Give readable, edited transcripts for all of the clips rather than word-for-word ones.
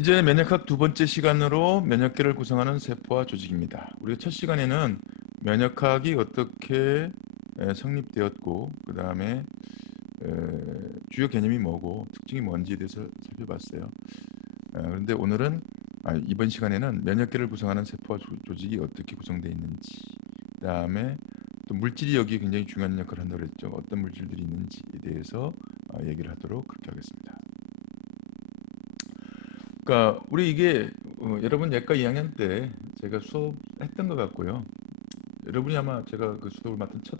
이제 면역학 두 번째 시간으로 면역계를 구성하는 세포와 조직입니다. 우리가 첫 시간에는 면역학이 어떻게 성립되었고 그 다음에 주요 개념이 뭐고 특징이 뭔지에 대해서 살펴봤어요. 그런데 오늘은 이번 시간에는 면역계를 구성하는 세포와 조직이 어떻게 구성되어 있는지, 그 다음에 또 물질이 여기 굉장히 중요한 역할을 한다고 했죠. 어떤 물질들이 있는지에 대해서 얘기를 하도록 그렇게 하겠습니다. 그러니까 우리 이게 여러분 예과 2학년 때 제가 수업했던 것 같고요. 여러분이 아마 제가 그 수업을 맡은 첫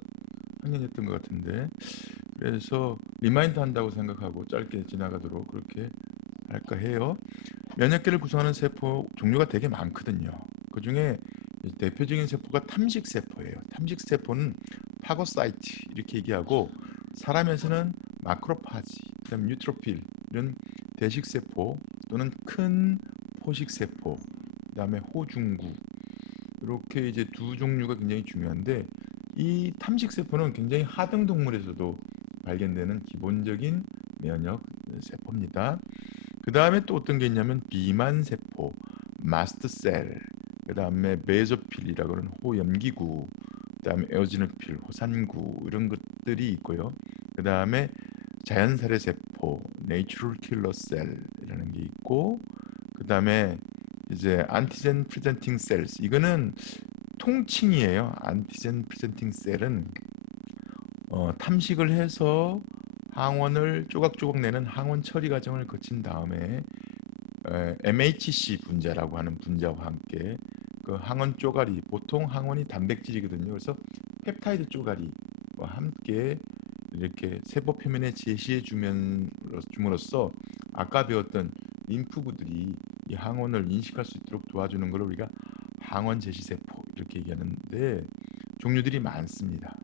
학년이었던 것 같은데, 그래서 리마인드 한다고 생각하고 짧게 지나가도록 그렇게 할까 해요. 면역계를 구성하는 세포 종류가 되게 많거든요. 그 중에 대표적인 세포가 탐식세포예요. 탐식세포는 파고사이트 이렇게 얘기하고, 사람에서는 마크로파지, 그다음 뉴트로필 이런 대식세포 또는 큰 포식세포, 그다음에 호중구, 이렇게 이제 두 종류가 굉장히 중요한데, 이 탐식세포는 굉장히 하등 동물에서도 발견되는 기본적인 면역 세포입니다. 그 다음에 또 어떤 게 있냐면 비만세포, 마스트셀, 그 다음에 베소필이라고 하는 호염기구, 그 다음에 에오지노필, 호산구 이런 것들이 있고요. 그 다음에 자연살해세포, 내추럴 킬러 셀이라는 게 있고, 그 다음에 이제 안티젠 프레젠팅 셀스, 이거는 통칭이에요. 안티젠 프레젠팅 셀은 탐식을 해서 항원을 조각조각 내는 항원 처리 과정을 거친 다음에 MHC 분자라고 하는 분자와 함께 그 항원 쪼가리, 보통 항원이 단백질이거든요. 그래서 펩타이드 쪼가리와 함께 이렇게 세포 표면에 제시해 줌으로써 아까 배웠던 림프구들이 이 항원을 인식할 수 있도록 도와주는 걸 우리가 항원 제시세포 이렇게 얘기하는데, 종류들이 많습니다.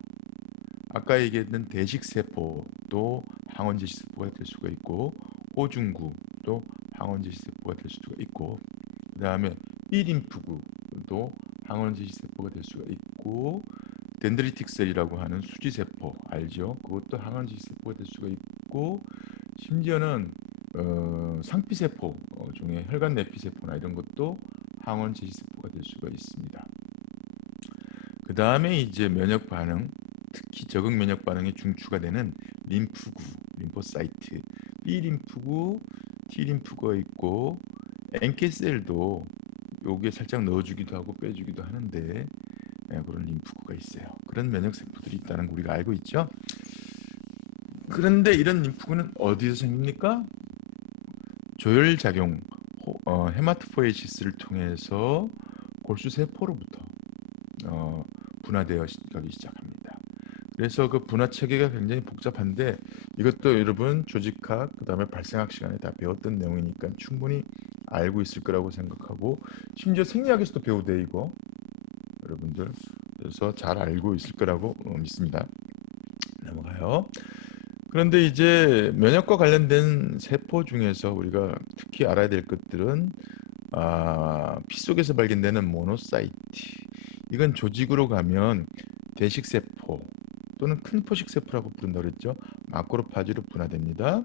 아까 얘기했던 대식세포도 항원 제시세포가 될 수가 있고, 호중구도 항원 제시세포가 될 수가 있고, 그 다음에 B림프구도 항원 제시세포가 될 수가 있고, 덴드리틱 셀이라고 하는 수지세포 알죠? 그것도 항원 제시세포가 될 수가 있고, 심지어는 상피세포 중에 혈관 내피세포나 이런 것도 항원 제시세포가 될 수가 있습니다. 그 다음에 이제 면역 반응, 특히 적응 면역 반응의 중추가 되는 림프구, 림포사이트, B 림프구, T 림프구가 있고, NK셀도 여기에 살짝 넣어주기도 하고 빼주기도 하는데 그런 림프구가 있어요. 그런 면역 세포들이 있다는 거 우리가 알고 있죠. 그런데 이런 림프구는 어디서 생깁니까? 조혈작용, 헤마토포에시스를 통해서 골수세포로부터 분화되어 가기 시작합니다. 그래서 그 분화 체계가 굉장히 복잡한데, 이것도 여러분 조직학 그다음에 발생학 시간에 다 배웠던 내용이니까 충분히 알고 있을 거라고 생각하고, 심지어 생리학에서도 배우대 이거 여러분들, 그래서 잘 알고 있을 거라고 믿습니다. 넘어가요. 그런데 이제 면역과 관련된 세포 중에서 우리가 특히 알아야 될 것들은 피 속에서 발견되는 모노사이트, 이건 조직으로 가면 대식세포 또는 큰 포식세포라고 부른다고 그랬죠. 마크로파지로 분화됩니다.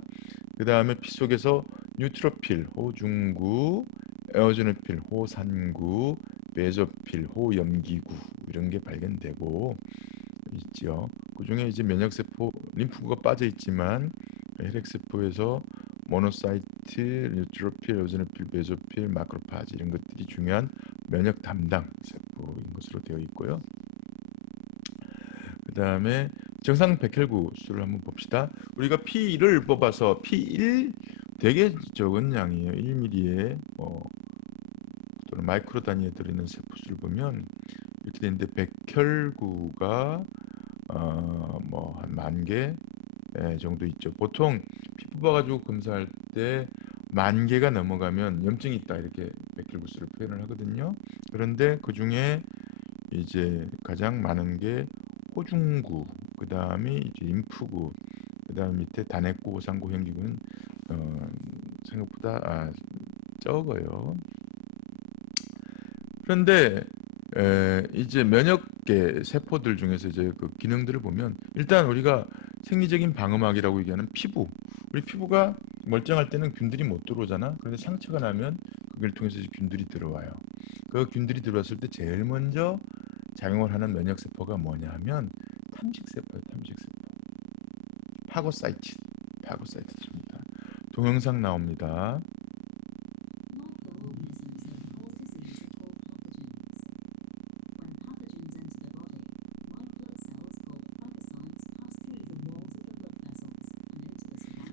그 다음에 피 속에서 뉴트로필, 호중구, 에오지노필, 호산구, 베소필, 호염기구 이런 게 발견되고 있지요. 그 중에 이제 면역세포, 림프구가 빠져 있지만 혈액세포에서 모노사이트, 뉴트로필, 에오지노필, 베소필, 마크로파지 이런 것들이 중요한 면역 담당 세포인 것으로 되어 있고요. 그 다음에 정상 백혈구 수를 한번 봅시다. 우리가 P를 뽑아서 P1 되게 적은 양이에요. 1mm에 또는 마이크로 단위에 들어있는 세포수를 보면 이렇게 되는데, 백혈구가 한 10,000개 정도 있죠. 보통 피 뽑아가지고 검사할 때 10,000개가 넘어가면 염증이 있다 이렇게 백혈구 수를 표현을 하거든요. 그런데 그 중에 이제 가장 많은 게 호중구, 그 다음에 이제 림프구, 그 다음 밑에 단핵구, 호상구, 형기구는 생각보다 적어요. 그런데 이제 면역계 세포들 중에서 이제 그 기능들을 보면, 일단 우리가 생리적인 방어막이라고 얘기하는 피부, 우리 피부가 멀쩡할 때는 균들이 못 들어오잖아. 그런데 상처가 나면 그걸 통해서 이제 균들이 들어와요. 그 균들이 들어왔을 때 제일 먼저 작용을 하는 면역세포가 뭐냐 하면 탐식세포예요. 탐식세포. 파고사이트입니다. 동영상 나옵니다.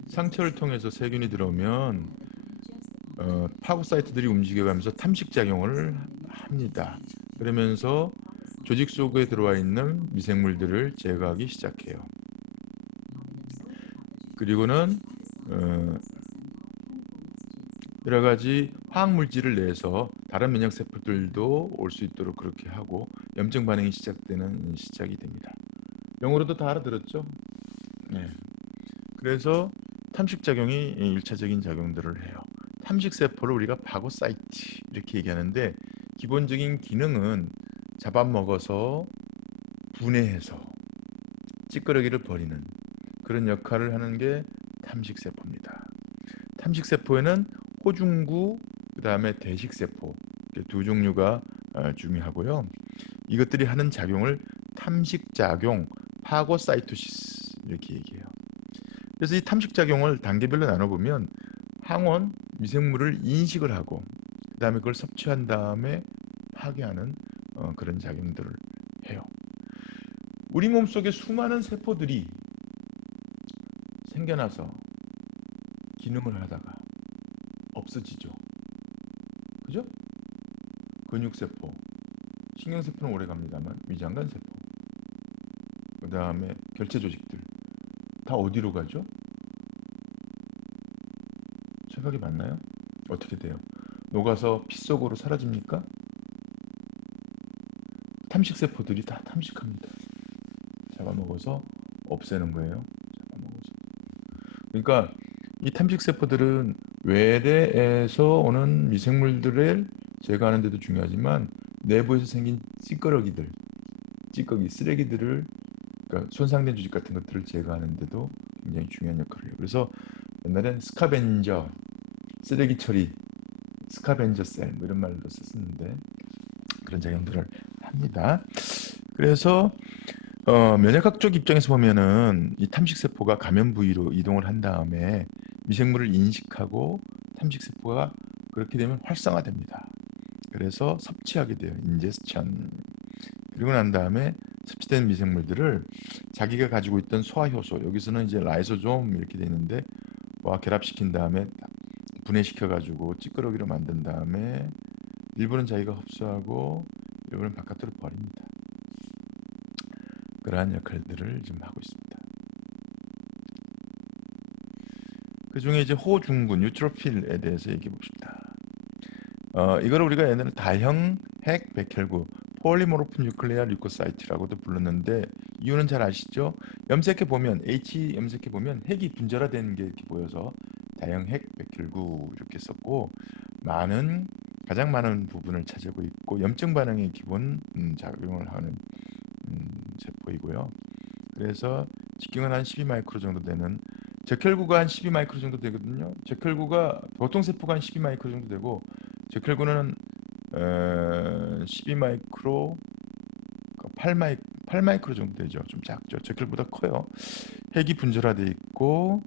상처를 통해서 세균이 들어오면 파고사이트들이 움직여가면서 탐식작용을 합니다. 그러면서 조직 속에 들어와 있는 미생물들을 제거하기 시작해요. 그리고는 여러 가지 화학물질을 내서 다른 면역세포들도 올 수 있도록 그렇게 하고 염증 반응이 시작되는 시작이 됩니다. 영어로도 다 알아들었죠? 네. 그래서 탐식작용이 1차적인 작용들을 해요. 탐식세포를 우리가 파고사이트 이렇게 얘기하는데 기본적인 기능은 잡아먹어서 분해해서 찌꺼러기를 버리는 그런 역할을 하는 게 탐식세포입니다. 탐식세포에는 호중구, 그 다음에 대식세포 두 종류가 중요하고요. 이것들이 하는 작용을 탐식작용, 파고사이토시스 이렇게 얘기해요. 그래서 이 탐식작용을 단계별로 나눠보면 항원, 미생물을 인식을 하고 그 다음에 그걸 섭취한 다음에 파괴하는 그런 작용들을 해요. 우리 몸속에 수많은 세포들이 생겨나서 기능을 하다가 없어지죠. 그죠? 근육세포, 신경세포는 오래 갑니다만 위장관세포, 그 다음에 결체조직들 다 어디로 가죠? 생각이 맞나요? 어떻게 돼요? 녹아서 피 속으로 사라집니까? 탐식세포들이 다 탐식합니다. 잡아먹어서 없애는 거예요. 잡아먹어서. 그러니까 이 탐식세포들은 외래에서 오는 미생물들을 제거하는 데도 중요하지만 내부에서 생긴 찌꺼러기들, 쓰레기들을 그러니까 손상된 조직 같은 것들을 제거하는 데도 굉장히 중요한 역할을 해요. 그래서 옛날엔 스카벤저, 쓰레기 처리, 스카벤저 셀 뭐 이런 말도 썼었는데 그런 작용들을 합니다. 그래서 면역학적 입장에서 보면은 이 탐식세포가 감염 부위로 이동을 한 다음에 미생물을 인식하고 탐식세포가 그렇게 되면 활성화됩니다. 그래서 섭취하게 돼요. 인제스천. 그리고 난 다음에 섭취된 미생물들을 자기가 가지고 있던 소화효소, 여기서는 이제 라이소좀 이렇게 돼 있는데 와 결합시킨 다음에 분해시켜 가지고 찌꺼러기로 만든 다음에 일부는 자기가 흡수하고 일부는 바깥으로 버립니다. 그러한 역할들을 지금 하고 있습니다. 그 중에 이제 호중구, 뉴트로필에 대해서 얘기해 봅시다. 이걸 우리가 옛날에 다형 핵 백혈구, 폴리모르프 뉴클레아 류코사이트라고도 불렀는데 이유는 잘 아시죠? 염색해 보면 H 염색해 보면 핵이 분절화된 게 이렇게 보여서 다형 핵 백혈구 이렇게 썼고 가장 많은 부분을 차지하고 있고 염증 반응의 기본 작용을 하는 세포이고요. 그래서 직경은 한 12마이크로 정도 되는 적혈구가 한 12마이크로 정도 되거든요. 적혈구가 보통 세포가 한 12마이크로 정도 되고 적혈구는 12마이크로 8마이크로 정도 되죠. 좀 작죠. 적혈보다 커요. 핵이 분절화되어 있고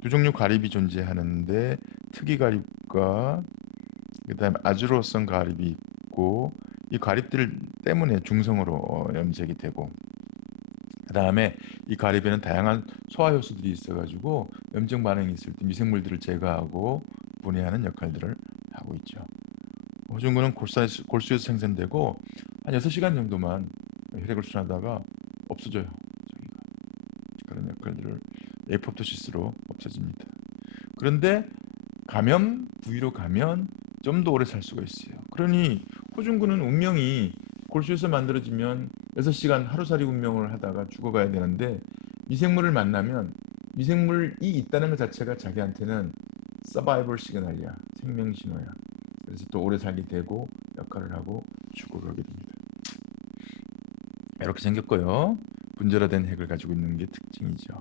두 종류 가립이 존재하는데 특이 가립과 그다음에 아주로성 가립이 있고 이 가립들 때문에 중성으로 염색이 되고 그다음에 이 가립에는 다양한 소화 효소들이 있어가지고 염증 반응이 있을 때 미생물들을 제거하고 분해하는 역할들을 하고 있죠. 호중구는 골수에서 생산되고 한 6시간 정도만 혈액을 순환하다가 없어져요. 저기가. 그런 역할들을 에포프토시스로 없어집니다. 그런데 감염 부위로 가면 좀 더 오래 살 수가 있어요. 그러니 호중구는 운명이 골수에서 만들어지면 6시간 하루살이 운명을 하다가 죽어가야 되는데 미생물을 만나면 미생물이 있다는 것 자체가 자기한테는 서바이벌 시그널이야. 생명 신호야. 그래서 또 오래 살게 되고 역할을 하고 죽어가게 됩니다. 이렇게 생겼고요. 분절화된 핵을 가지고 있는 게 특징이죠.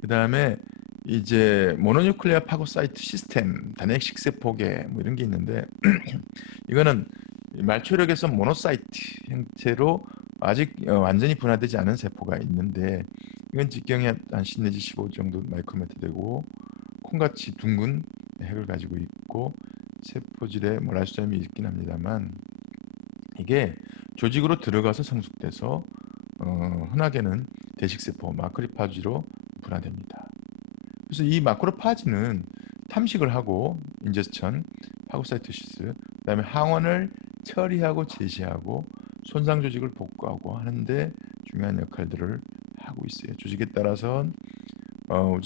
그 다음에 이제 모노뉴클레아 파고사이트 시스템, 단핵식 세포계 뭐 이런 게 있는데 이거는 말초력에서 모노사이트 형태로 아직 완전히 분화되지 않은 세포가 있는데 이건 직경이 한 10 내지 15 정도 마이크로미터 되고 콩같이 둥근 핵을 가지고 있고 세포질에 라이소솜이 있긴 합니다만 이게 조직으로 들어가서 성숙돼서 흔하게는 대식세포 마크로파지로 분화됩니다. 그래서 이 마크로파지는 탐식을 하고 인제스천, 파고사이토시스, 그다음에 항원을 처리하고 제시하고 손상 조직을 복구하고 하는데 중요한 역할들을 하고 있어요. 조직에 따라선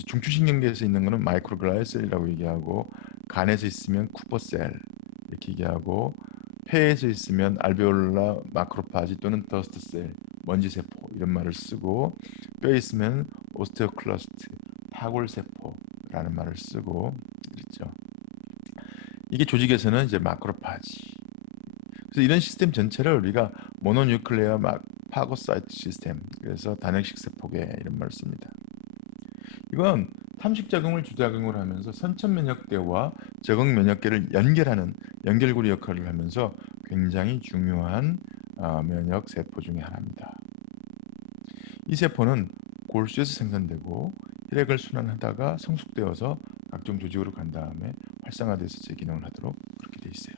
중추신경계에서 있는 거는 마이크로글라이아셀이라고 얘기하고 간에서 있으면 쿠퍼셀 이렇게 얘기하고 폐에서 있으면 알베올라 마크로파지 또는 더스트셀 먼지세포 이런 말을 쓰고 뼈에 있으면 오스테오클라스트 파골세포라는 말을 쓰고 그렇죠. 이게 조직에서는 이제 마크로파지. 그래서 이런 시스템 전체를 우리가 모노뉴클레아 파고사이트 시스템 그래서 단핵식 세포계 이런 말을 씁니다. 이건 탐식작용을 주작용을 하면서 선천면역계와 적응면역계를 연결하는 연결고리 역할을 하면서 굉장히 중요한 면역 세포 중에 하나입니다. 이 세포는 골수에서 생산되고 혈액을 순환하다가 성숙되어서 각종 조직으로 간 다음에 활성화돼서 재기능을 하도록 그렇게 돼 있어요.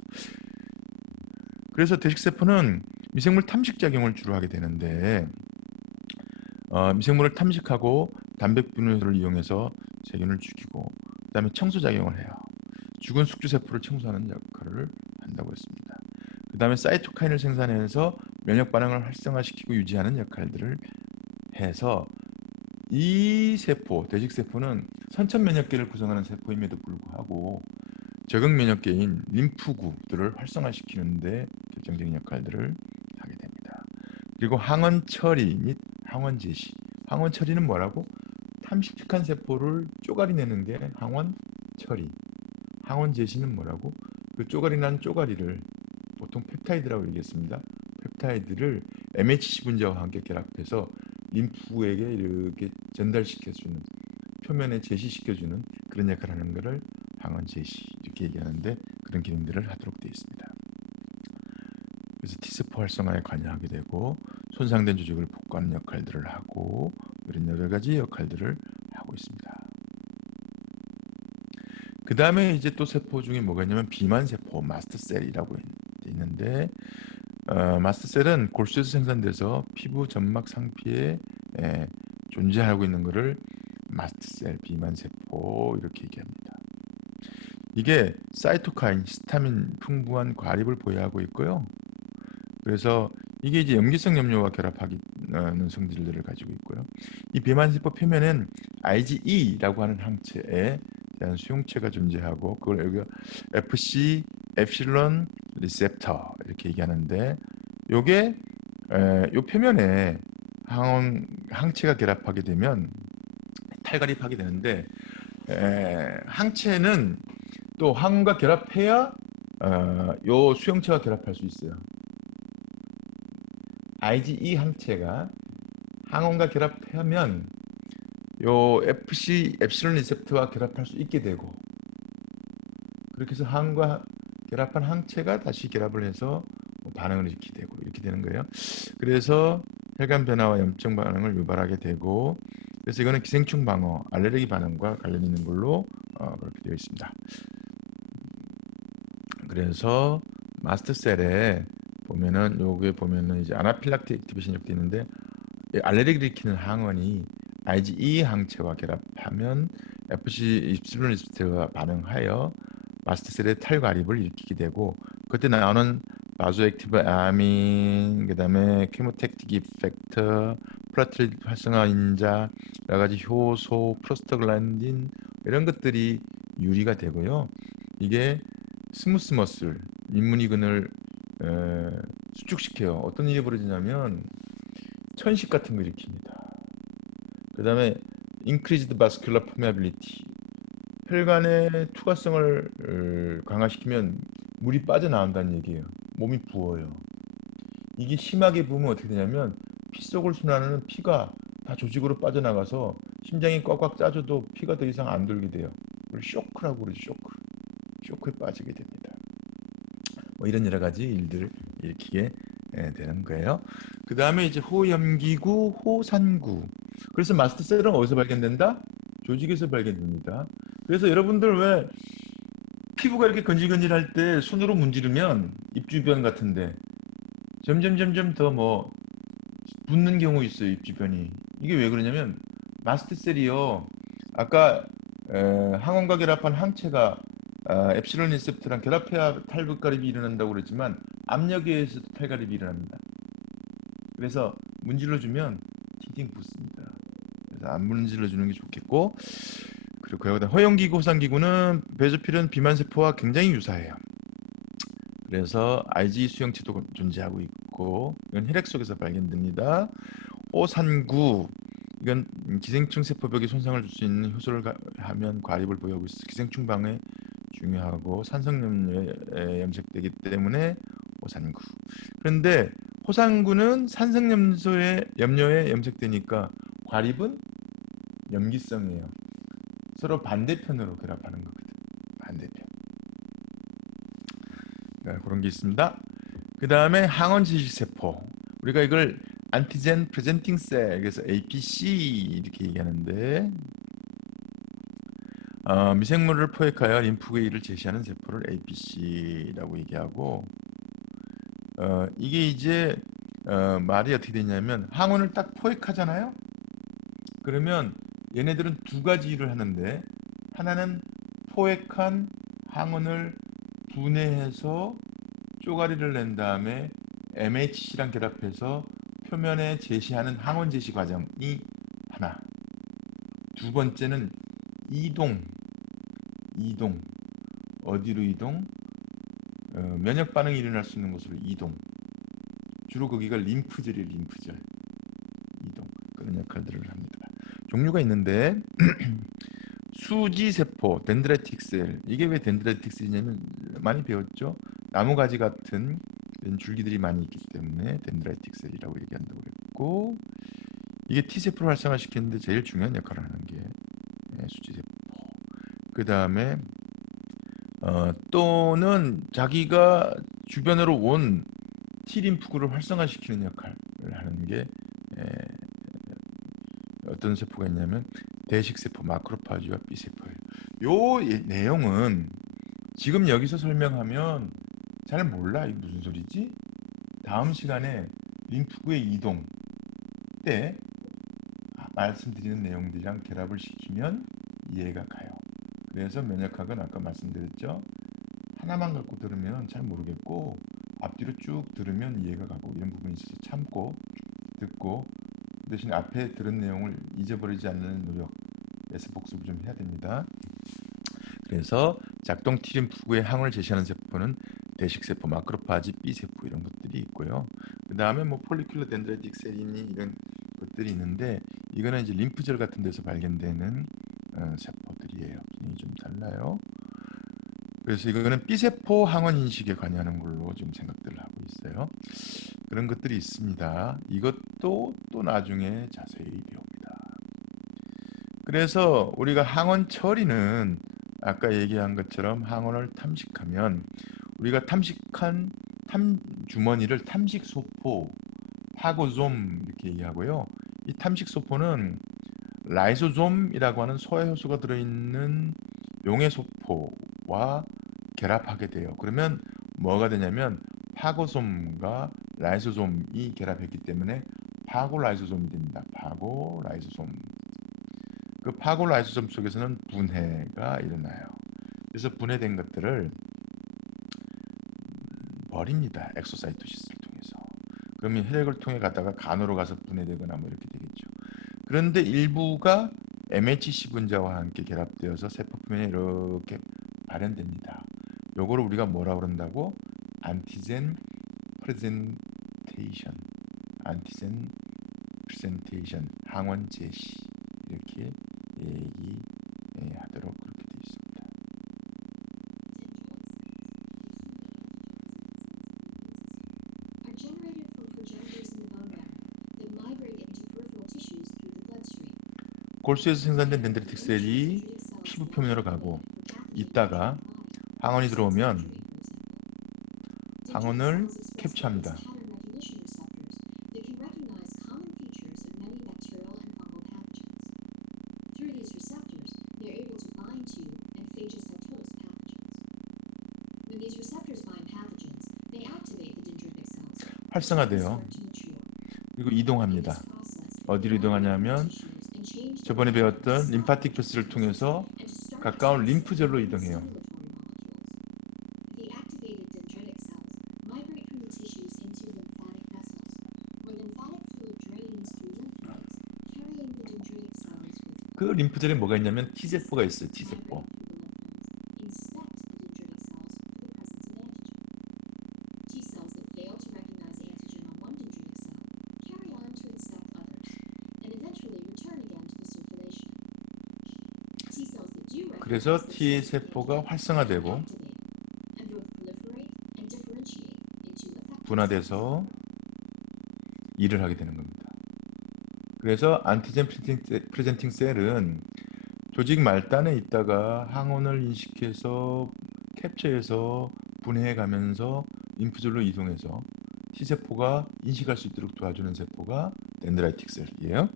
그래서 대식세포는 미생물 탐식작용을 주로 하게 되는데 미생물을 탐식하고 단백분해를 이용해서 세균을 죽이고 그 다음에 청소작용을 해요. 죽은 숙주세포를 청소하는 역할을 한다고 했습니다. 그 다음에 사이토카인을 생산해서 면역반응을 활성화시키고 유지하는 역할들을 해서 이 세포, 대식세포는 선천면역계를 구성하는 세포임에도 불구하고 적응면역계인 림프구들을 활성화시키는데 결정적인 역할들을 하게 됩니다. 그리고 항원 처리 및 항원 제시. 항원 처리는 뭐라고? 탐식한 세포를 쪼가리내는 게 항원 처리. 항원 제시는 뭐라고? 그 쪼가리 난 쪼가리를 보통 펩타이드라고 얘기했습니다. 펩타이드를 MHC 분자와 함께 결합해서 림프구에게 이렇게 전달시켜주는 표면에 제시시켜주는 그런 역할을 하는 것을 항원 제시 이렇게 얘기하는데 그런 기능들을 하도록 되어 있습니다. 그래서 T세포 활성화에 관여하게 되고 손상된 조직을 복구하는 역할들을 하고 이런 여러 가지 역할들을 하고 있습니다. 그 다음에 이제 또 세포 중에 뭐가 있냐면 비만세포, 마스트셀이라고 있는데 마스트셀은 골수에서 생산돼서 피부 점막 상피에 존재하고 있는 것을 마스트셀, 비만세포 이렇게 얘기합니다. 이게 사이토카인, 히스타민 풍부한 과립을 보유하고 있고요. 그래서 이게 이제 염기성 염료와 결합하는 성질들을 가지고 있고요. 이 비만세포 표면엔 IgE라고 하는 항체에 대한 수용체가 존재하고 그걸 여기가 FC 엡실론 리셉터 이렇게 얘기하는데 요게 요 표면에 항체가 결합하게 되면 탈가립하게 되는데 항체는 또 항원과 결합해야 요 수용체가 결합할 수 있어요. IgE 항체가 항원과 결합하면 요 FC 엡실론 리셉터와 결합할 수 있게 되고 그렇게 해서 항과 결합한 항체가 다시 결합을 해서 반응을 일으키게 되고 이렇게 되는 거예요. 그래서 혈관 변화와 염증 반응을 유발하게 되고 그래서 이거는 기생충 방어, 알레르기 반응과 관련 있는 걸로 그렇게 되어 있습니다. 그래서 마스트셀에 보면은 요게 보면은 이제 아나필락틱 액티베이션 이렇게 있는데 알레르기를 일으키는 항원이 IgE 항체와 결합하면 FC 입술론 리스트가 반응하여 마스트셀의 탈가립을 일으키게 되고 그때 나오는 바소액티브 아민, 그다음에 케모텍틱 이펙터, 플라틀 활성화 인자, 여러 가지 효소, 프로스타글란딘 이런 것들이 유리가 되고요. 이게 스무스 머슬, 인문이근을 수축시켜요. 어떤 일이 벌어지냐면 천식 같은 거 일으킵니다. 그 다음에 increased vascular permeability 혈관의 투과성을 강화시키면 물이 빠져나온다는 얘기예요. 몸이 부어요. 이게 심하게 부으면 어떻게 되냐면 피 속을 순환하는 피가 다 조직으로 빠져나가서 심장이 꽉꽉 짜줘도 피가 더 이상 안 돌게 돼요. 그걸 쇼크라고 그러죠. 쇼크에 빠지게 됩니다. 뭐 이런 여러 가지 일들을 일으키게 되는 거예요. 그 다음에 이제 호염기구, 호산구. 그래서 마스트셀은 어디서 발견된다? 조직에서 발견됩니다. 그래서 여러분들 왜 피부가 이렇게 건질건질할 때 손으로 문지르면 입 주변 같은데 점점 더 뭐 붓는 경우 있어요. 입 주변이. 이게 왜 그러냐면 마스트셀이요. 아까 항원과 결합한 항체가 엡실론 리셉터랑 결합해야 탈각갈입이 일어난다고 그랬지만 압력에 의해서도 탈갈입이 일어납니다. 그래서 문질러주면 팅팅 붓습니다. 그래서 안 문질러주는 게 좋겠고, 그리고 거기다 허용기구, 호상기구는 베조필은 비만세포와 굉장히 유사해요. 그래서 IgE 수용체도 존재하고 있고, 이건 혈액 속에서 발견됩니다. 호산구, 이건 기생충 세포벽에 손상을 줄 수 있는 효소를 하면 과립을 보유하고 있어 기생충 방해 중요하고 산성염료에 염색되기 때문에 호산구. 그런데 호산구는 산성염료에 염색되니까 과립은 염기성이에요. 서로 반대편으로 결합하는 거거든. 반대편. 네, 그런 게 있습니다. 그 다음에 항원 지식세포. 우리가 이걸 안티젠 프레젠팅 셀, 그래서 APC 이렇게 얘기하는데, 미생물을 포획하여 림프계를 제시하는 세포를 APC라고 얘기하고, 이게 이제 말이 어떻게 되냐면 항원을 딱 포획하잖아요. 그러면 얘네들은 두 가지 일을 하는데, 하나는 포획한 항원을 분해해서 쪼가리를 낸 다음에 MHC랑 결합해서 표면에 제시하는 항원 제시 과정이 하나. 두 번째는 이동. 어디로 이동? 면역 반응이 일어날 수 있는 곳으로 이동. 주로 거기가 림프절이에요. 림프절. 이동. 그런 역할들을 합니다. 종류가 있는데 수지세포, 덴드라이틱 셀. 이게 왜 덴드라이틱 셀이냐면 많이 배웠죠. 나무가지 같은 줄기들이 많이 있기 때문에 덴드라이틱 셀이라고 얘기한다고 했고, 이게 T세포를 활성화시키는데 제일 중요한 역할을 하는 게 수지세포. 그 다음에 또는 자기가 주변으로 온 T림프구를 활성화시키는 역할을 하는 게 어떤 세포가 있냐면 대식세포, 마크로파지와 B세포예요. 요 내용은 지금 여기서 설명하면 잘 몰라. 이게 무슨 소리지? 다음 시간에 림프구의 이동 때 말씀드리는 내용들이랑 결합을 시키면 이해가 가요. 그래서 면역학은 아까 말씀드렸죠. 하나만 갖고 들으면 잘 모르겠고 앞뒤로 쭉 들으면 이해가 가고 이런 부분이 있어서 참고 듣고 대신 앞에 들은 내용을 잊어버리지 않는 노력에서 복습을 좀 해야 됩니다. 그래서 작동 T림프구의 항원을 제시하는 세포는 대식세포, 마크로파지, B세포 이런 것들이 있고요. 그 다음에 뭐 폴리큘러 덴드라이틱 셀이니 이런 것들이 있는데 이거는 이제 림프절 같은 데서 발견되는 세포들이에요. 기능이 좀 달라요. 그래서 이거는 B세포 항원 인식에 관여하는 걸로 지금 생각들을 하고 있어요. 그런 것들이 있습니다. 이것도 또 나중에 자세히 배웁니다. 그래서 우리가 항원 처리는 아까 얘기한 것처럼 항원을 탐식하면 우리가 탐식한 주머니를 탐식소포, 파고솜 이렇게 얘기하고요. 이 탐식소포는 라이소솜이라고 하는 소화효소가 들어있는 용해소포와 결합하게 돼요. 그러면 뭐가 되냐면 파고솜과 라이소솜이 결합했기 때문에 파고라이소솜이 됩니다. 파고라이소솜. 그 파고라이소솜 속에서는 분해가 일어나요. 그래서 분해된 것들을 버립니다. 엑소사이토시스를 통해서. 그러면 혈액을 통해 가다가 간으로 가서 분해되거나 뭐 이렇게 되겠죠. 그런데 일부가 MHC 분자와 함께 결합되어서 세포 표면에 이렇게 발현됩니다. 요거를 우리가 뭐라고 그런다고? 안티젠 프레젠테이션. 안티젠 프레젠테이션. 항원 제시. 이렇게 얘기하도록 그렇게 되어 있습니다. Are generated from progenitors in the bone marrow that migrate into peripheral tissues through the bloodstream. 골수에서 생산된 덴드리틱 셀이 피부 표면으로 가고 있다가 항원이 들어오면 항원을 캡처합니다. 활성화돼요. 그리고 이동합니다. 어디로 이동하냐면 저번에 배웠던 림파틱 패스를 통해서 가까운 림프절로 이동해요. 그 림프절에 뭐가 있냐면 T세포가 있어요. T세포. 그래서 T세포가 활성화되고 분화돼서 일을 하게 되는 겁니다. 그래서 안티젠 프레젠팅 셀은 조직 말단에 있다가 항원을 인식해서 캡처해서 분해해 가면서 림프절로 이동해서 T세포가 인식할 수 있도록 도와주는 세포가 덴드라이틱 셀이에요.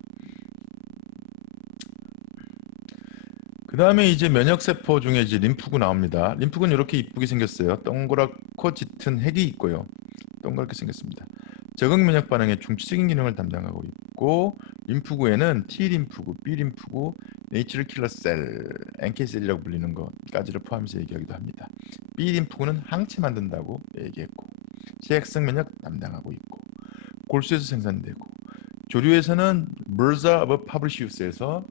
그 다음에 이제 면역세포 중에 이제 림프구 나옵니다. 림프구는 이렇게 이쁘게 생겼어요. 동그랗고 짙은 핵이 있고요. 동그랗게 생겼습니다. 적응 면역 반응의 중추적인 기능을 담당하고 있고, 림프구에는 T림프구, B림프구, 내추럴 킬러 셀, NK셀이라고 불리는 것까지를 포함해서 얘기하기도 합니다. B림프구는 항체 만든다고 얘기했고, 재핵성 면역 담당하고 있고, 골수에서 생산되고, 조류에서는 Bursa of Fabricius에서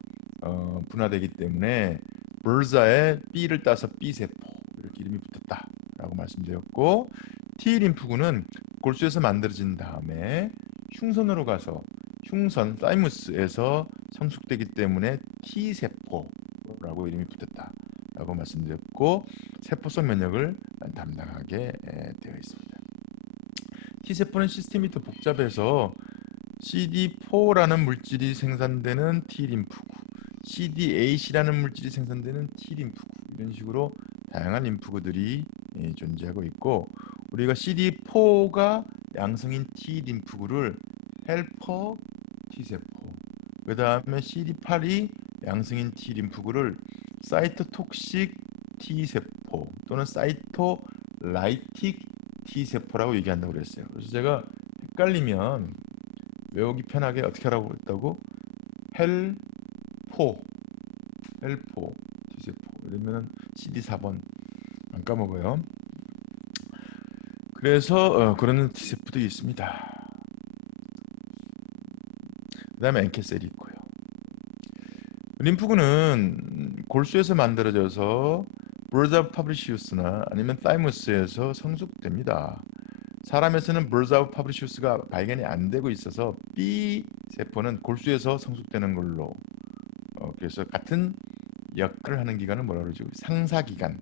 분화되기 때문에 Bursa의 B를 따서 B세포 이렇게 이름이 붙었다라고 말씀드렸고, T림프구는 골수에서 만들어진 다음에 흉선으로 가서 흉선 사이무스에서 성숙되기 때문에 T세포라고 이름이 붙었다라고 말씀드렸고, 세포성 면역을 담당하게 되어 있습니다. T세포는 시스템이 더 복잡해서 CD4라는 물질이 생산되는 T림프구, CD8이라는 물질이 생산되는 T림프구, 이런 식으로 다양한 림프구들이 존재하고 있고, 우리가 CD4가 양성인 T림프구를 헬퍼 T세포, 그 다음에 CD8이 양성인 T림프구를 사이토톡식 T세포 또는 사이토라이틱 T세포라고 얘기한다고 그랬어요. 그래서 제가 헷갈리면 외우기 편하게 어떻게 하라고 했다고? 헬포 T세포 이러면 CD4번 안 까먹어요. 그래서 그런 T세포들이 있습니다. 그 다음에 NK셀이 있고요. 림프구는 골수에서 만들어져서 브르자 파브리시우스나 아니면 타이무스에서 성숙됩니다. 사람에서는 브르자 파브리시우스가 발견이 안 되고 있어서 B세포는 골수에서 성숙되는 걸로, 그래서 같은 역할을 하는 기관을 뭐라고 그러죠? 상사기관.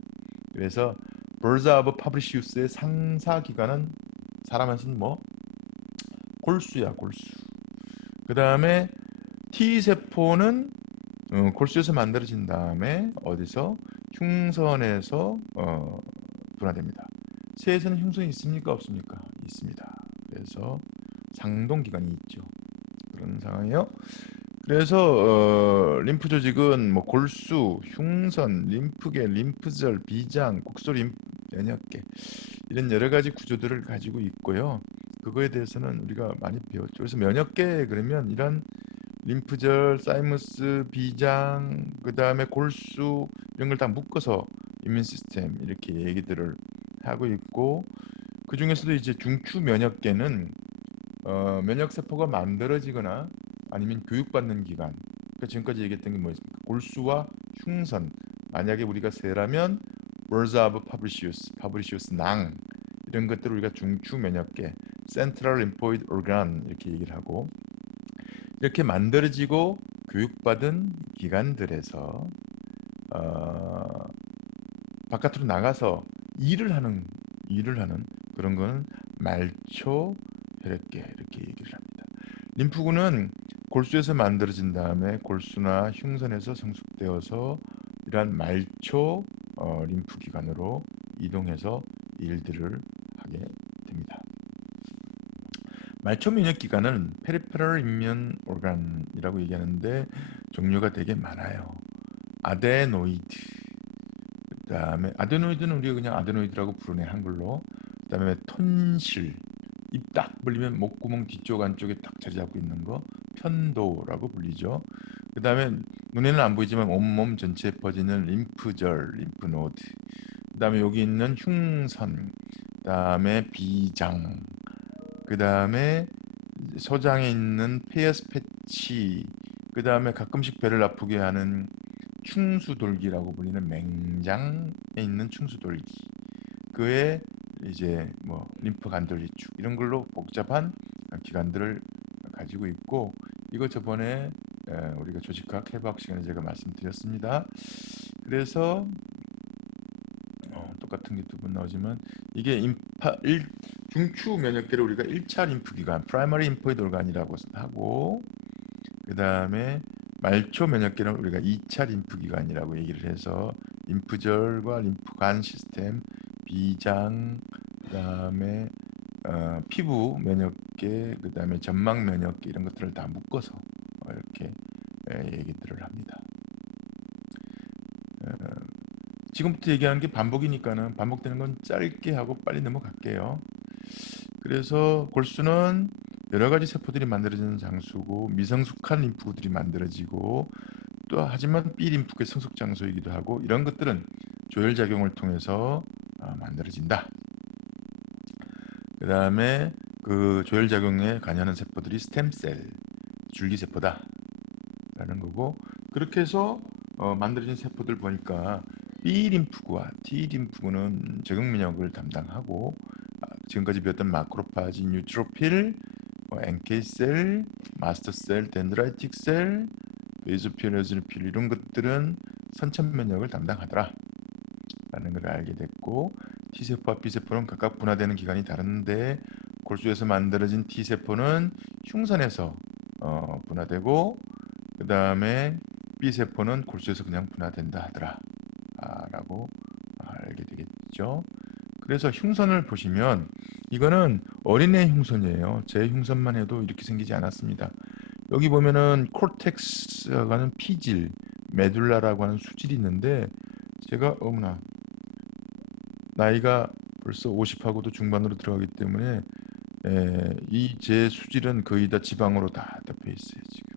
그래서 브르자 파브리시우스의 상사기관은 사람에서는 뭐 골수야, 골수. 그 다음에 T세포는 골수에서 만들어진 다음에 어디서? 흉선에서 분화됩니다. 새에서는 흉선이 있습니까? 없습니까? 있습니다. 그래서 상동기관이 있죠. 그런 상황이에요. 그래서 림프 조직은 뭐 골수, 흉선, 림프계, 림프절, 비장, 국소 면역계 이런 여러 가지 구조들을 가지고 있고요. 그거에 대해서는 우리가 많이 배웠죠. 그래서 면역계 그러면 이런 림프절, 사이머스, 비장, 그 다음에 골수 이런 걸 다 묶어서 이뮨 시스템 이렇게 얘기들을 하고 있고, 그 중에서도 이제 중추 면역계는 면역 세포가 만들어지거나 아니면 교육받는 기관. 그러니까 지금까지 얘기했던 게 뭐였습니까? 골수와 흉선. 만약에 우리가 세라면 Bursa of Fabricius 낭 이런 것들을 우리가 중추 면역계, Central Lymphoid Organ 이렇게 얘기를 하고, 이렇게 만들어지고 교육받은 기관들에서 바깥으로 나가서 일을 하는 그런 거는 말초 혈액계 이렇게 얘기를 합니다. 림프구는 골수에서 만들어진 다음에 골수나 흉선에서 성숙되어서 이러한 말초 림프기관으로 이동해서 일들을 하게 됩니다. 말초 면역기관은 페리페럴 임면 오르간이라고 얘기하는데 종류가 되게 많아요. 아데노이드, 그다음에 아데노이드는 우리가 그냥 아데노이드라고 부르네, 한글로. 그다음에 톤실, 입 딱 벌리면 목구멍 뒤쪽 안쪽에 딱 자리 잡고 있는 거 편도라고 불리죠. 그다음에 눈에는 안 보이지만 온몸 전체에 퍼지는 림프절, 림프노드. 그다음에 여기 있는 흉선, 그다음에 비장, 그다음에 소장에 있는 페어스 패치, 그다음에 가끔씩 배를 아프게 하는 충수돌기라고 불리는 맹장에 있는 충수돌기, 그에 이제 뭐 림프 간돌리축, 이런 걸로 복잡한 기관들을 가지고 있고, 이거 저번에 우리가 조직학 해부학 시간에 제가 말씀드렸습니다. 그래서 똑같은 게 두 번 나오지만 이게 중추 면역계를 우리가 1차 림프기관, 프라이머리 림포이드 오르간이라고 하고, 그 다음에 말초 면역계는 우리가 2차 림프기관이라고 얘기를 해서 림프절과 림프관 시스템, 비장, 그 다음에 피부 면역계, 그 다음에 점막 면역계, 이런 것들을 다 묶어서 이렇게 얘기들을 합니다. 지금부터 얘기하는 게 반복이니까는 반복되는 건 짧게 하고 빨리 넘어갈게요. 그래서 골수는 여러 가지 세포들이 만들어지는 장소고, 미성숙한 림프구들이 만들어지고, 또 하지만 B 림프구의 성숙 장소이기도 하고, 이런 것들은 조혈 작용을 통해서 만들어진다. 그 다음에 그 조혈 작용에 관여하는 세포들이 스템셀, 줄기세포다 라는 거고, 그렇게 해서 만들어진 세포들 보니까 B 림프구와 T 림프구는 적응 면역을 담당하고, 지금까지 배웠던 마크로파지, 뉴트로필, NK셀, 마스터셀, 덴드라이틱셀, 베이소필, 에오지노필, 이런 것들은 선천 면역을 담당하더라 라는 걸 알게 됐고, T세포와 B세포는 각각 분화되는 기관이 다른데, 골수에서 만들어진 T세포는 흉선에서 분화되고, 그 다음에 B세포는 골수에서 그냥 분화된다 하더라 라고 알게 되겠죠. 그래서 흉선을 보시면 이거는 어린애 흉선이에요. 제 흉선만 해도 이렇게 생기지 않았습니다. 여기 보면은 콜텍스라고 하는 피질, 메둘라라고 하는 수질이 있는데, 제가 어머나 나이가 벌써 50하고도 중반으로 들어가기 때문에 이 제 수질은 거의 다 지방으로 다 덮여 있어요. 지금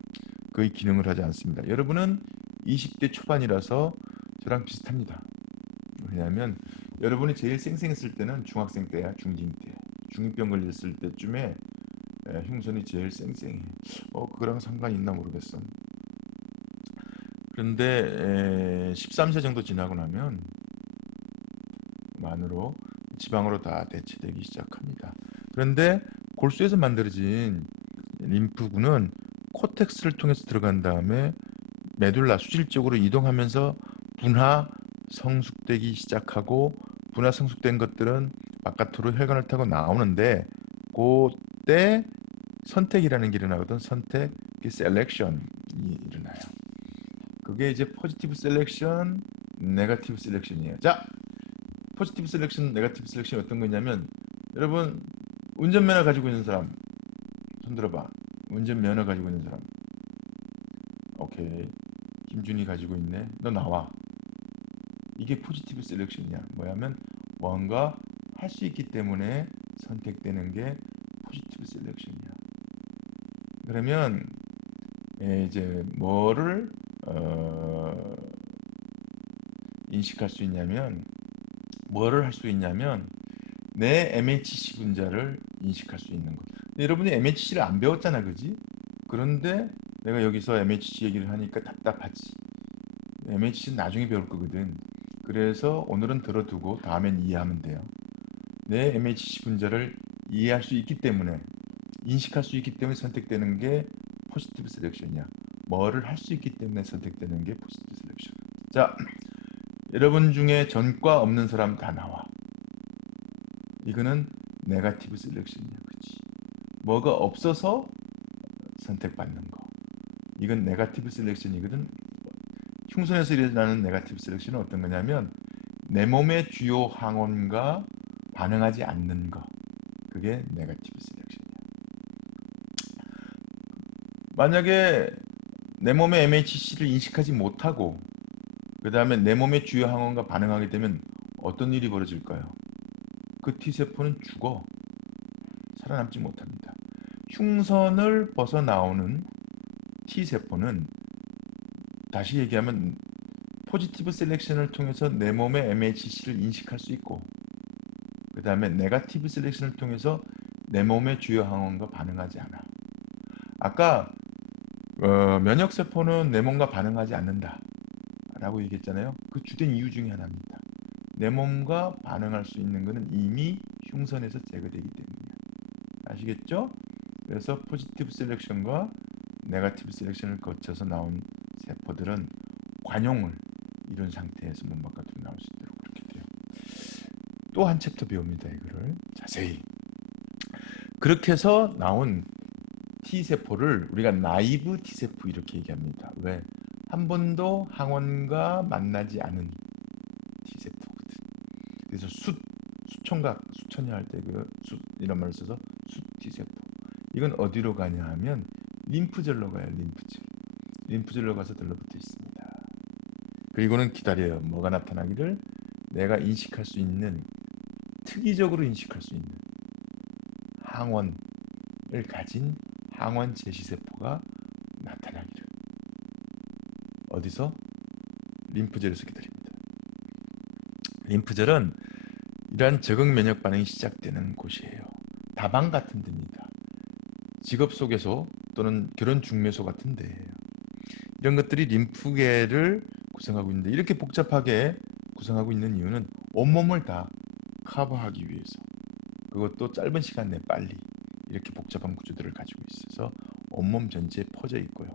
거의 기능을 하지 않습니다. 여러분은 20대 초반이라서 저랑 비슷합니다. 왜냐하면 여러분이 제일 쌩쌩했을 때는 중학생 때야, 중딩 때, 중이병 걸렸을 때쯤에 흉선이 제일 쌩쌩해. 그거랑 상관이 있나 모르겠어. 그런데 13세 정도 지나고 나면 만으로 지방으로 다 대체되기 시작합니다. 그런데 골수에서 만들어진 림프구는 코텍스를 통해서 들어간 다음에 메둘라 수질 쪽으로 이동하면서 분화 성숙되기 시작하고, 분화 성숙된 것들은 바깥으로 혈관을 타고 나오는데, 그때 선택이라는 게 일어나거든. 선택, 셀렉션이 일어나요. 그게 이제 포지티브 셀렉션, 네거티브 셀렉션이에요. 자, 포지티브 셀렉션, 네거티브 셀렉션이 어떤 거냐면, 여러분 운전면허 가지고 있는 사람 손 들어봐. 운전면허 가지고 있는 사람. 오케이. 김준이 가지고 있네. 너 나와. 이게 포지티브 셀렉션이야. 뭐냐면 뭔가 할 수 있기 때문에 선택되는 게 포지티브 셀렉션이야. 그러면 이제 뭐를 인식할 수 있냐면, 뭐를 할 수 있냐면 내 MHC 분자를 인식할 수 있는 거. 여러분이 MHC를 안 배웠잖아, 그지? 그런데 내가 여기서 MHC 얘기를 하니까 답답하지. MHC는 나중에 배울 거거든. 그래서 오늘은 들어두고 다음엔 이해하면 돼요. 내 MHC 분자를 이해할 수 있기 때문에, 인식할 수 있기 때문에 선택되는 게 포지티브 셀렉션이야. 뭐를 할 수 있기 때문에 선택되는 게 포지티브 셀렉션. 자, 여러분 중에 전과 없는 사람 다 나와. 이거는 네거티브 셀렉션이야. 그치? 뭐가 없어서 선택받는 거. 이건 네거티브 셀렉션이거든. 흉선에서 일어나는 네거티브 셀렉션은 어떤 거냐면 내 몸의 주요 항원과 반응하지 않는 거. 그게 네거티브 셀렉션이야. 만약에 내 몸의 MHC를 인식하지 못하고 그 다음에 내 몸의 주요 항원과 반응하게 되면 어떤 일이 벌어질까요? 그 T세포는 죽어. 살아남지 못합니다. 흉선을 벗어나오는 T세포는 다시 얘기하면 포지티브 셀렉션을 통해서 내 몸의 MHC를 인식할 수 있고 그 다음에 네거티브 셀렉션을 통해서 내 몸의 주요 항원과 반응하지 않아. 아까 면역세포는 내 몸과 반응하지 않는다 라고 얘기했잖아요. 그 주된 이유 중에 하나입니다. 내 몸과 반응할 수 있는 것은 이미 흉선에서 제거되기 때문이에요. 아시겠죠? 그래서 포지티브 셀렉션과 네거티브 셀렉션을 거쳐서 나온 세포들은 관용을 이룬 상태에서 몸 바깥으로 나올 수 있도록 그렇게 돼요. 또 한 챕터 배웁니다. 이거를 자세히. 그렇게 해서 나온 T세포를 우리가 나이브 T세포 이렇게 얘기합니다. 왜? 한 번도 항원과 만나지 않은 T세포거든. 그래서 수총각, 수천이 할 때 그 이런 말을 써서 숫T세포. 이건 어디로 가냐 하면 림프절로 가요. 림프절로 가서 들러붙어 있습니다. 그리고는 기다려요. 뭐가 나타나기를 내가 인식할 수 있는 특이적으로 인식할 수 있는 항원을 가진 항원 제시세포가 나타나기를 어디서? 림프절에서 기다립니다. 림프절은 이러한 적응 면역 반응이 시작되는 곳이에요. 다방 같은 데입니다. 직업 소개소 또는 결혼 중매소 같은 데예요. 이런 것들이 림프계를 구성하고 있는데 이렇게 복잡하게 구성하고 있는 이유는 온몸을 다 커버하기 위해서 그것도 짧은 시간 내에 빨리 이렇게 복잡한 구조들을 가지고 있어서 온몸 전체에 퍼져 있고요.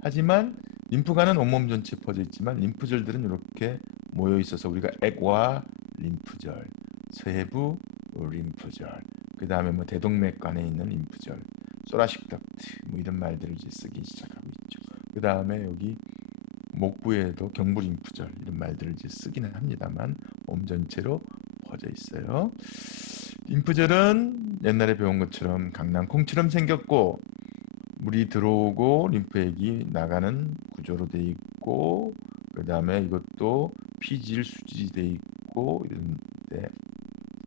하지만 림프관은 온몸 전체에 퍼져 있지만 림프절들은 이렇게 모여 있어서 우리가 액와 림프절, 서해부 림프절, 그 다음에 뭐 대동맥관에 있는 림프절, 소라식 덕트 뭐 이런 말들을 이제 쓰기 시작하고 있죠. 그 다음에 여기 목부에도 경부 림프절 이런 말들을 이제 쓰기는 합니다만 몸 전체로 퍼져 있어요. 림프절은 옛날에 배운 것처럼 강낭콩처럼 생겼고 물이 들어오고 림프액이 나가는 구조로 돼 있고 그 다음에 이것도 피질 수질이 돼 있고 이런데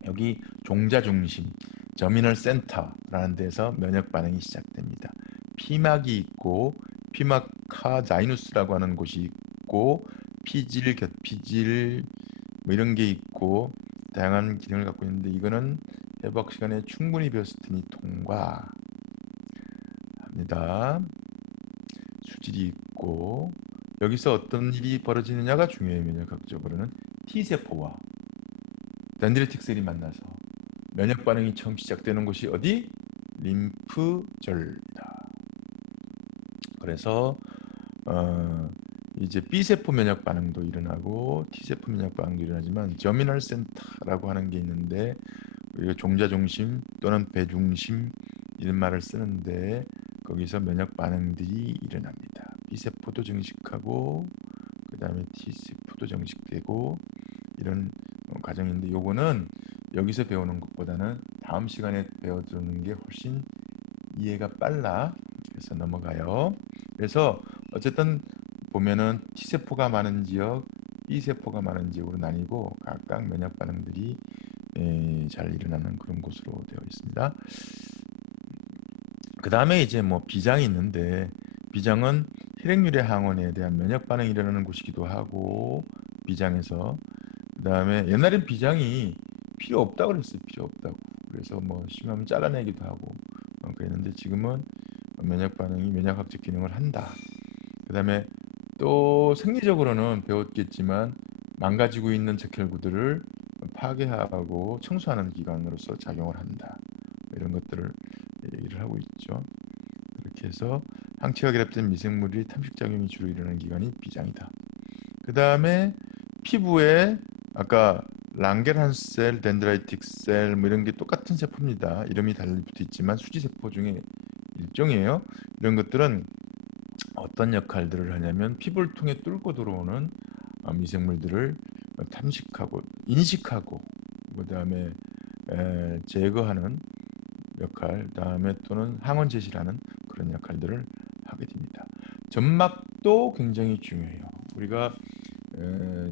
여기 종자 중심 저미널 센터라는 데서 면역 반응이 시작됩니다. 피막이 있고 피막카자이누스라고 하는 곳이 있고 피질, 곁피질 뭐 이런 게 있고 다양한 기능을 갖고 있는데 이거는 회복 시간에 충분히 배웠을 테니 통과합니다. 수질이 있고 여기서 어떤 일이 벌어지느냐가 중요해요. 면역학적으로는 T세포와 덴드리틱 셀이 만나서 면역 반응이 처음 시작되는 곳이 어디? 림프절이다. 그래서 이제 B세포 면역 반응도 일어나고 T세포 면역 반응도 일어나지만 저미널 센터라고 하는 게 있는데 우리가 종자 중심 또는 배 중심 이런 말을 쓰는데 거기서 면역 반응들이 일어납니다. B세포도 증식하고 그 다음에 T세포도 증식되고 이런 과정인데 요거는 여기서 배우는 것보다는 다음 시간에 배워두는 게 훨씬 이해가 빨라. 그래서 넘어가요. 그래서 어쨌든 보면은 T세포가 많은 지역, B세포가 많은 지역으로 나뉘고 각각 면역 반응들이 잘 일어나는 그런 곳으로 되어 있습니다. 그 다음에 이제 뭐 비장이 있는데 비장은 혈액유래 항원에 대한 면역 반응이 일어나는 곳이기도 하고 비장에서 그 다음에 옛날엔 비장이 필요 없다고 그랬어요. 필요 없다고. 그래서 뭐 심하면 잘라내기도 하고 그랬는데 지금은 면역 반응이 면역학적 기능을 한다. 그 다음에 또 생리적으로는 배웠겠지만 망가지고 있는 적혈구들을 파괴하고 청소하는 기관으로서 작용을 한다. 이런 것들을 얘기를 하고 있죠. 그렇게 해서 항체가 결합된 미생물이 탐식작용이 주로 일어나는 기관이 비장이다. 그 다음에 피부에 아까 랑게란셀, 덴드라이틱 셀 뭐 이런 게 똑같은 세포입니다. 이름이 달리 붙어 있지만 수지세포 중에 일종이에요. 이런 것들은 어떤 역할들을 하냐면 피부를 통해 뚫고 들어오는 미생물들을 탐식하고 인식하고 그다음에 제거하는 역할, 그다음에 또는 항원 제시라는 그런 역할들을 하게 됩니다. 점막도 굉장히 중요해요. 우리가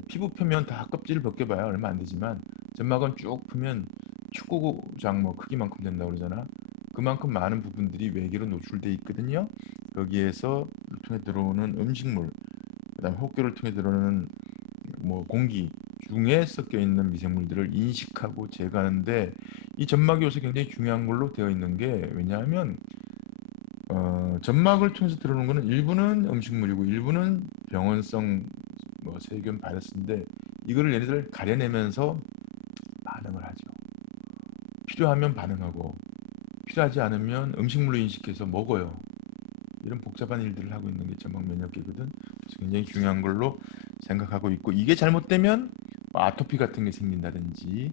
피부 표면 다 껍질을 벗겨봐야 얼마 안 되지만 점막은 쭉 풀면 축구장 뭐 크기만큼 된다고 그러잖아. 그만큼 많은 부분들이 외계로 노출돼 있거든요. 거기에서 통해 들어오는 음식물, 그다음에 혹교를 통해 들어오는 뭐 공기 중에 섞여 있는 미생물들을 인식하고 제거하는데 이 점막이 요새 굉장히 중요한 걸로 되어 있는 게 왜냐하면 점막을 통해서 들어오는 거는 일부는 음식물이고 일부는 병원성 뭐 세균 바이러스인데 이거를 얘네들 가려내면서 반응을 하죠. 필요하면 반응하고 필요하지 않으면 음식물로 인식해서 먹어요. 이런 복잡한 일들을 하고 있는 게 점막 면역계거든. 그래서 굉장히 중요한 걸로 생각하고 있고 이게 잘못되면 아토피 같은 게 생긴다든지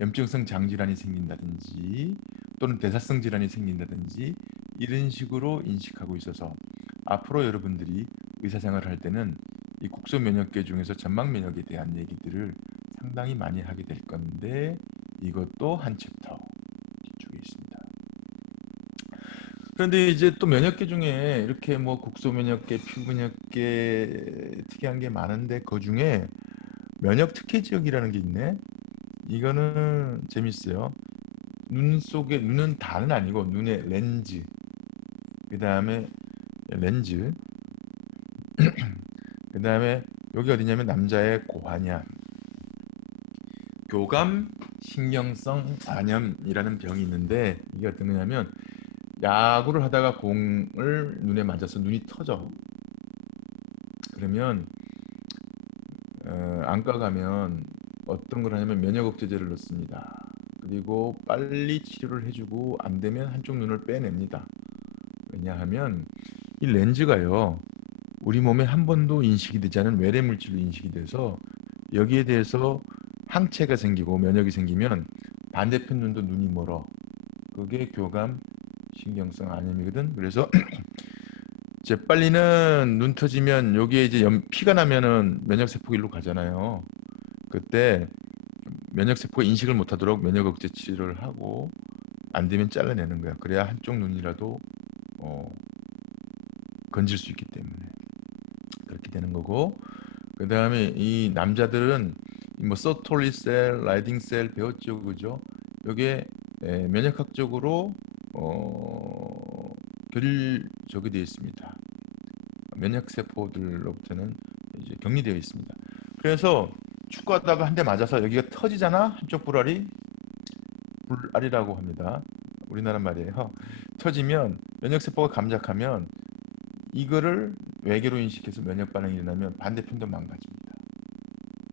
염증성 장질환이 생긴다든지 또는 대사성 질환이 생긴다든지 이런 식으로 인식하고 있어서 앞으로 여러분들이 의사생활을 할 때는 이 국소 면역계 중에서 점막 면역에 대한 얘기들을 상당히 많이 하게 될 건데 이것도 한 챕터 뒤쪽에 있습니다. 그런데 이제 또 면역계 중에 이렇게 뭐 국소 면역계, 피부 면역계 특이한 게 많은데 그 중에 면역 특혜 지역이라는 게 있네. 이거는 재밌어요. 눈 속에 눈은 다는 아니고 눈의 렌즈. 그다음에 렌즈. 그다음에 여기 어디냐면 남자의 고환약. 교감 신경성 간염이라는 병이 있는데 이게 어떤 거냐면 야구를 하다가 공을 눈에 맞아서 눈이 터져. 그러면 안과 가면 어떤 걸 하냐면 면역 억제제를 넣습니다. 그리고 빨리 치료를 해주고 안 되면 한쪽 눈을 빼냅니다. 왜냐하면 이 렌즈가요 우리 몸에 한 번도 인식이 되지 않은 외래 물질로 인식이 돼서 여기에 대해서 항체가 생기고 면역이 생기면 반대편 눈도 눈이 멀어. 그게 교감 신경성 안염이거든. 그래서 재빨리는 눈 터지면 여기에 이제 피가 나면은 면역세포가 일로 가잖아요. 그때 면역세포가 인식을 못하도록 면역 억제 치료를 하고 안 되면 잘라내는 거야. 그래야 한쪽 눈이라도 건질 수 있기 때문에 그렇게 되는 거고 그 다음에 이 남자들은 뭐 서톨리셀, 라이딩셀 배웠죠, 그죠? 이게 면역학적으로 저기 되어 있습니다. 면역세포들로부터는 이제 격리되어 있습니다. 그래서 축구하다가 한 대 맞아서 여기가 터지잖아. 한쪽 불알이라고 합니다. 우리나라 말이에요. 터지면 면역세포가 감작하면 이거를 외계로 인식해서 면역 반응이 일어나면 반대편도 망가집니다.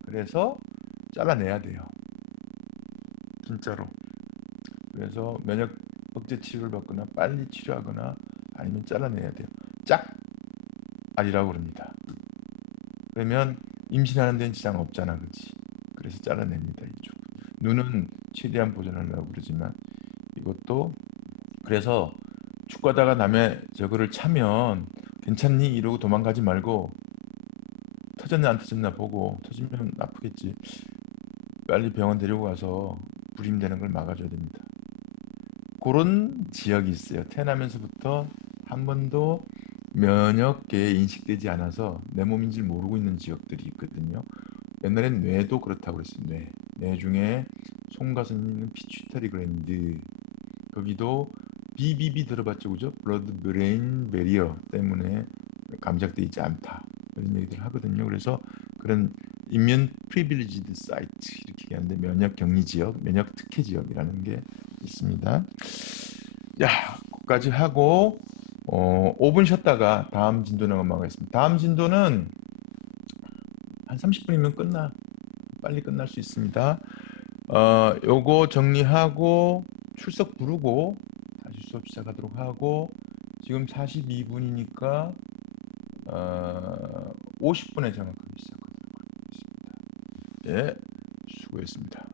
그래서 잘라내야 돼요. 진짜로. 그래서 면역 억제 치료를 받거나 빨리 치료하거나 아니면 잘라내야 돼요. 짝알이라고 그럽니다. 그러면 임신하는 데는 지장 없잖아, 그렇지? 그래서 잘라냅니다. 이쪽. 눈은 최대한 보존하려고 그러지만 이것도 그래서 축구하다가 남의 저거를 차면 괜찮니? 이러고 도망가지 말고 터졌나 안 터졌나 보고 터지면 아프겠지. 빨리 병원 데리고 가서 불임되는 걸 막아줘야 됩니다. 그런 지역이 있어요. 태어나면서부터 한 번도 면역계에 인식되지 않아서 내 몸인지 모르고 있는 지역들이 있거든요. 옛날엔 뇌도 그렇다고 그랬어요. 뇌 중에 송가선이 있는 피추이터리 글랜드 거기도 BBB 들어봤죠, 그죠? 블러드 브레인 베리어 때문에 감작되어 있지 않다 이런 얘기들 하거든요. 그래서 그런 이뮨 프리빌리지드 사이트 이렇게 얘기하는데 면역 격리 지역, 면역 특혜 지역이라는 게 있습니다. 야, 거기까지 하고 5분 쉬었다가 다음 진도 넘어가겠습니다. 다음 진도는 한 30분이면 끝나. 빨리 끝날 수 있습니다. 요거 정리하고 출석 부르고 다시 수업 시작하도록 하고 지금 42분이니까 50분에 정확하게 시작하도록 하겠습니다. 예, 수고했습니다.